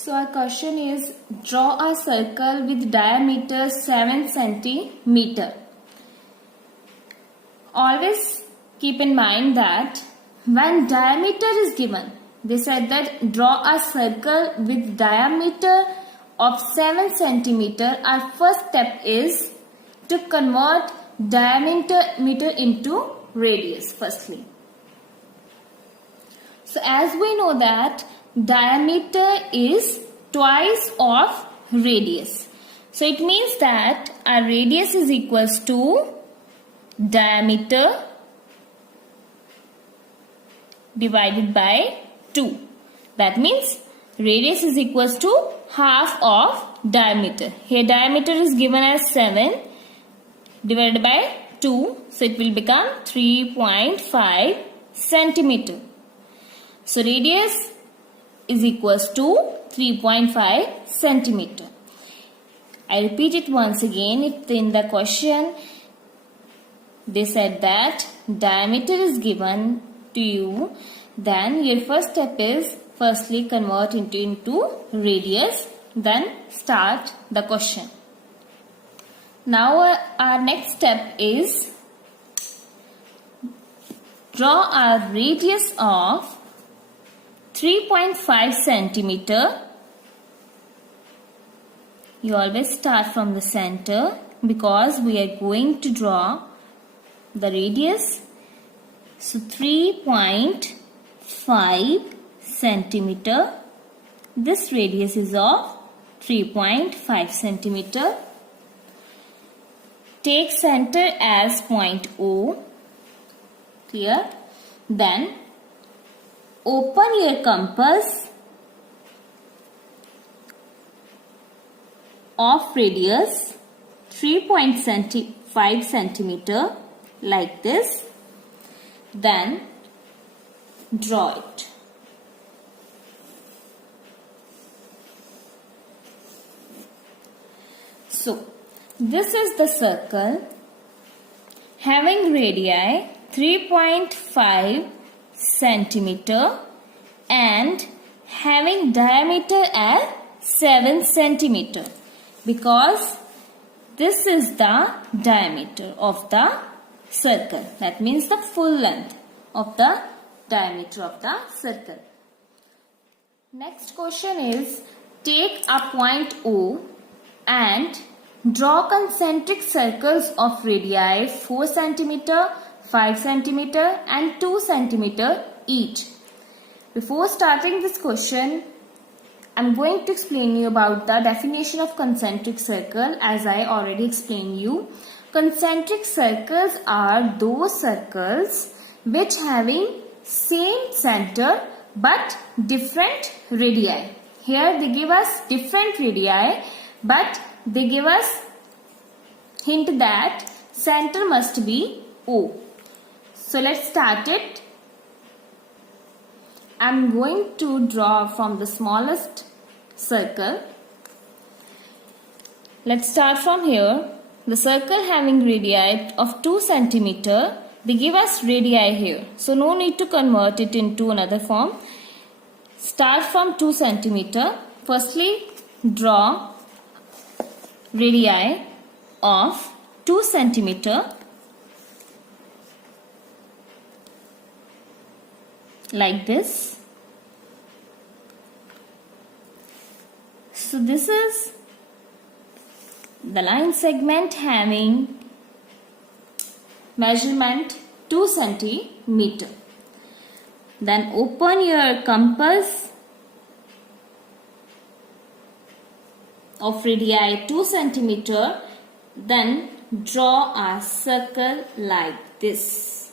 So our question is, draw a circle with diameter 7 centimeter. Always keep in mind that when diameter is given, they said that draw a circle with diameter of 7 centimeter. Our first step is to convert diameter into radius firstly. So as we know that diameter is twice of radius. So it means that our radius is equals to diameter divided by 2. That means radius is equals to half of diameter. Here diameter is given as 7 divided by 2. So it will become 3.5 centimeter. So radius is equals to 3.5 centimeter. I repeat it once again. If in the question they said that diameter is given to you, then your first step is firstly convert into radius, then start the question. Now our next step is draw a radius of 3.5 centimeter. You always start from the center because we are going to draw the radius. So 3.5 centimeter. This radius is of 3.5 centimeter. Take center as point O. Clear? Then open your compass of radius 3.5 centimeter like this. Then draw it. So this is the circle having radii 3.5 centimeter and having diameter as 7 centimeter, because this is the diameter of the circle. That means the full length of the diameter of the circle. Next question is, take a point O and draw concentric circles of radii 4 centimeter, 5 centimeter and 2 centimeter each. Before starting this question, I am going to explain you about the definition of concentric circle. As I already explained you, concentric circles are those circles which having same center but different radii. Here they give us different radii, but they give us hint that center must be O. So let's start it. I am going to draw from the smallest circle. Let's start from here. The circle having radii of 2 centimeter, they give us radii here. So no need to convert it into another form. Start from 2 centimeter. Firstly, draw radii of 2 centimeter like this. So this is the line segment having measurement 2 centimeter. Then open your compass of radii 2 centimeter. Then draw a circle like this.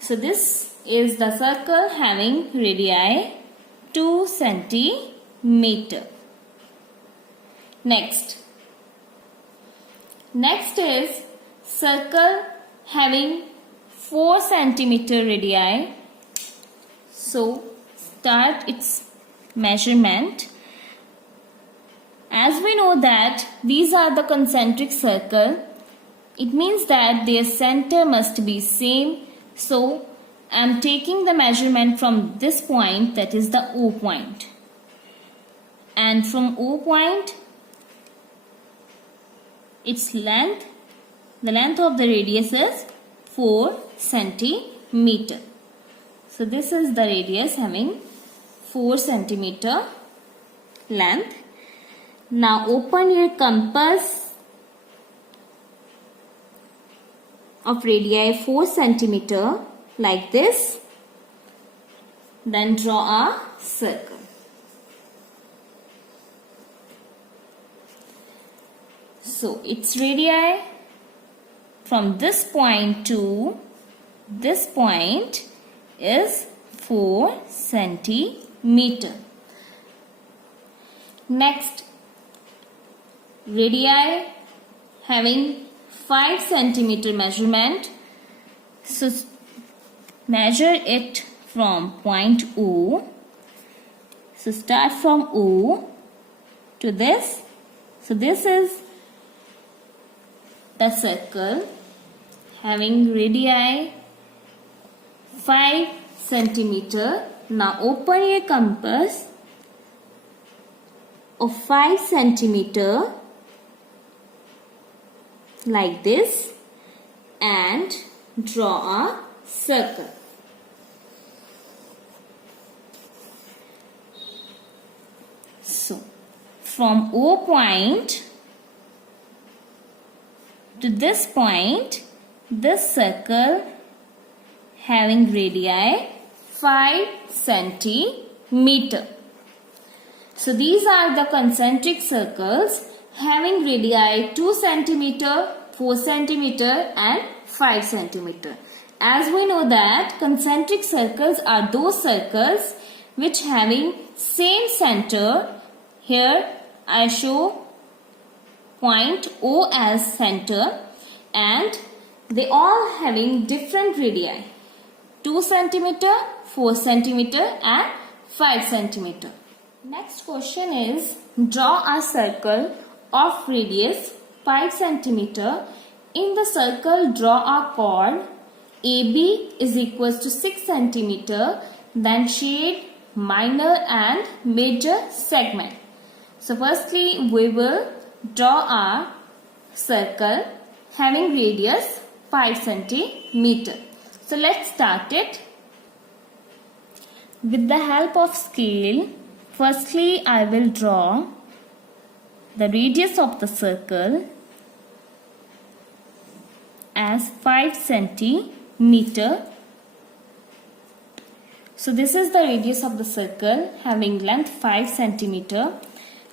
So this is the circle having radii 2 centimeter. Next is circle having 4 centimeter radii. So start its measurement. As we know that these are the concentric circle, it means that their center must be same. So I am taking the measurement from this point, that is the O point. And from O point, its length, the length of the radius is 4 centimeter. So this is the radius having 4 centimeter length. Now open your compass of radii 4 centimeter like this. Then draw a circle. So its radii from this point to this point is 4 centimeter. Next, radii having 5 centimeter measurement. So measure it from point O. So start from O to this. So this is the circle having radii 5 centimeter. Now open your compass of 5 centimeter like this and draw a circle. So from O point to this point, this circle having radii 5 centimeter. So these are the concentric circles having radii 2 centimeter, 4 centimeter and 5 centimeter. As we know that concentric circles are those circles which having same center. Here I show point O as center and they all having different radii 2 centimeter, 4 centimeter and 5 centimeter. Next question is, draw a circle of radius 5 centimeter. In the circle, draw a chord AB is equals to 6 centimeter. Then shade minor and major segment. So firstly, we will draw a circle having radius 5 centimeter. So let's start it. With the help of scale, firstly I will draw the radius of the circle as 5 centimeter. So this is the radius of the circle having length 5 centimeter.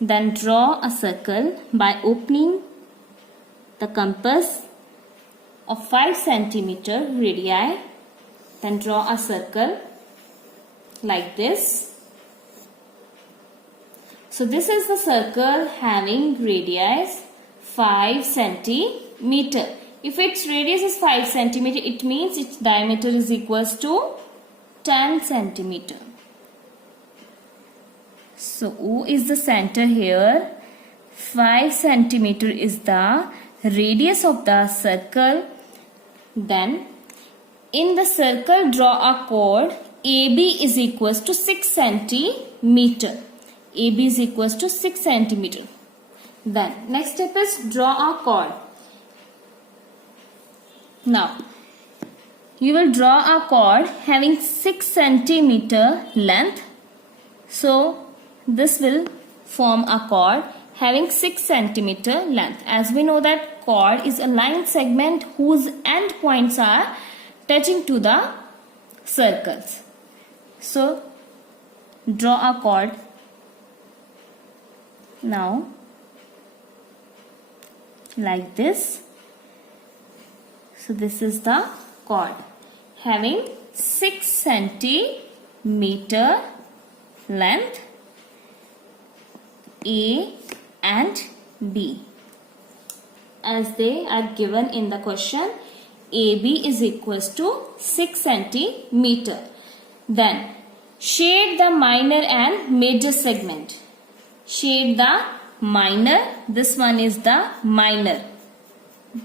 Then draw a circle by opening the compass of 5 centimeter radii. Then draw a circle like this. So this is the circle having radius 5 centimeter. If its radius is 5 centimeter, it means its diameter is equals to 10 centimeter. So O is the center here. 5 centimeter is the radius of the circle. Then in the circle draw a chord. AB is equals to 6 centimeter. AB is equals to 6 centimeter. Then next step is draw a chord. Now you will draw a chord having 6 centimeter length. So this will form a chord having 6 centimeter length. As we know that chord is a line segment whose end points are touching to the circles. So draw a chord now like this. So this is the chord having 6 centimeter length, A and B. As they are given in the question, AB is equals to 6 centimeter. Then shade the minor and major segment. Shade the minor. This one is the minor.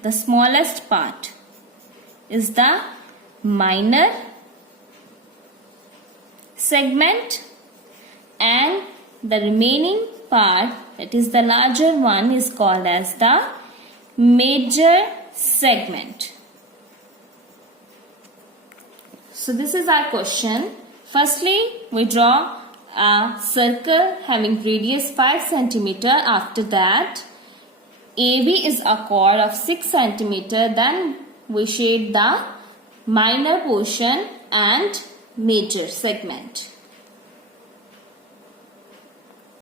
The smallest part is the minor segment, and the remaining part, that is the larger one, is called as the major segment. So this is our question. Firstly, we draw a circle having radius 5 cm. After that, AB is a chord of 6 cm. Then we shade the minor portion and major segment.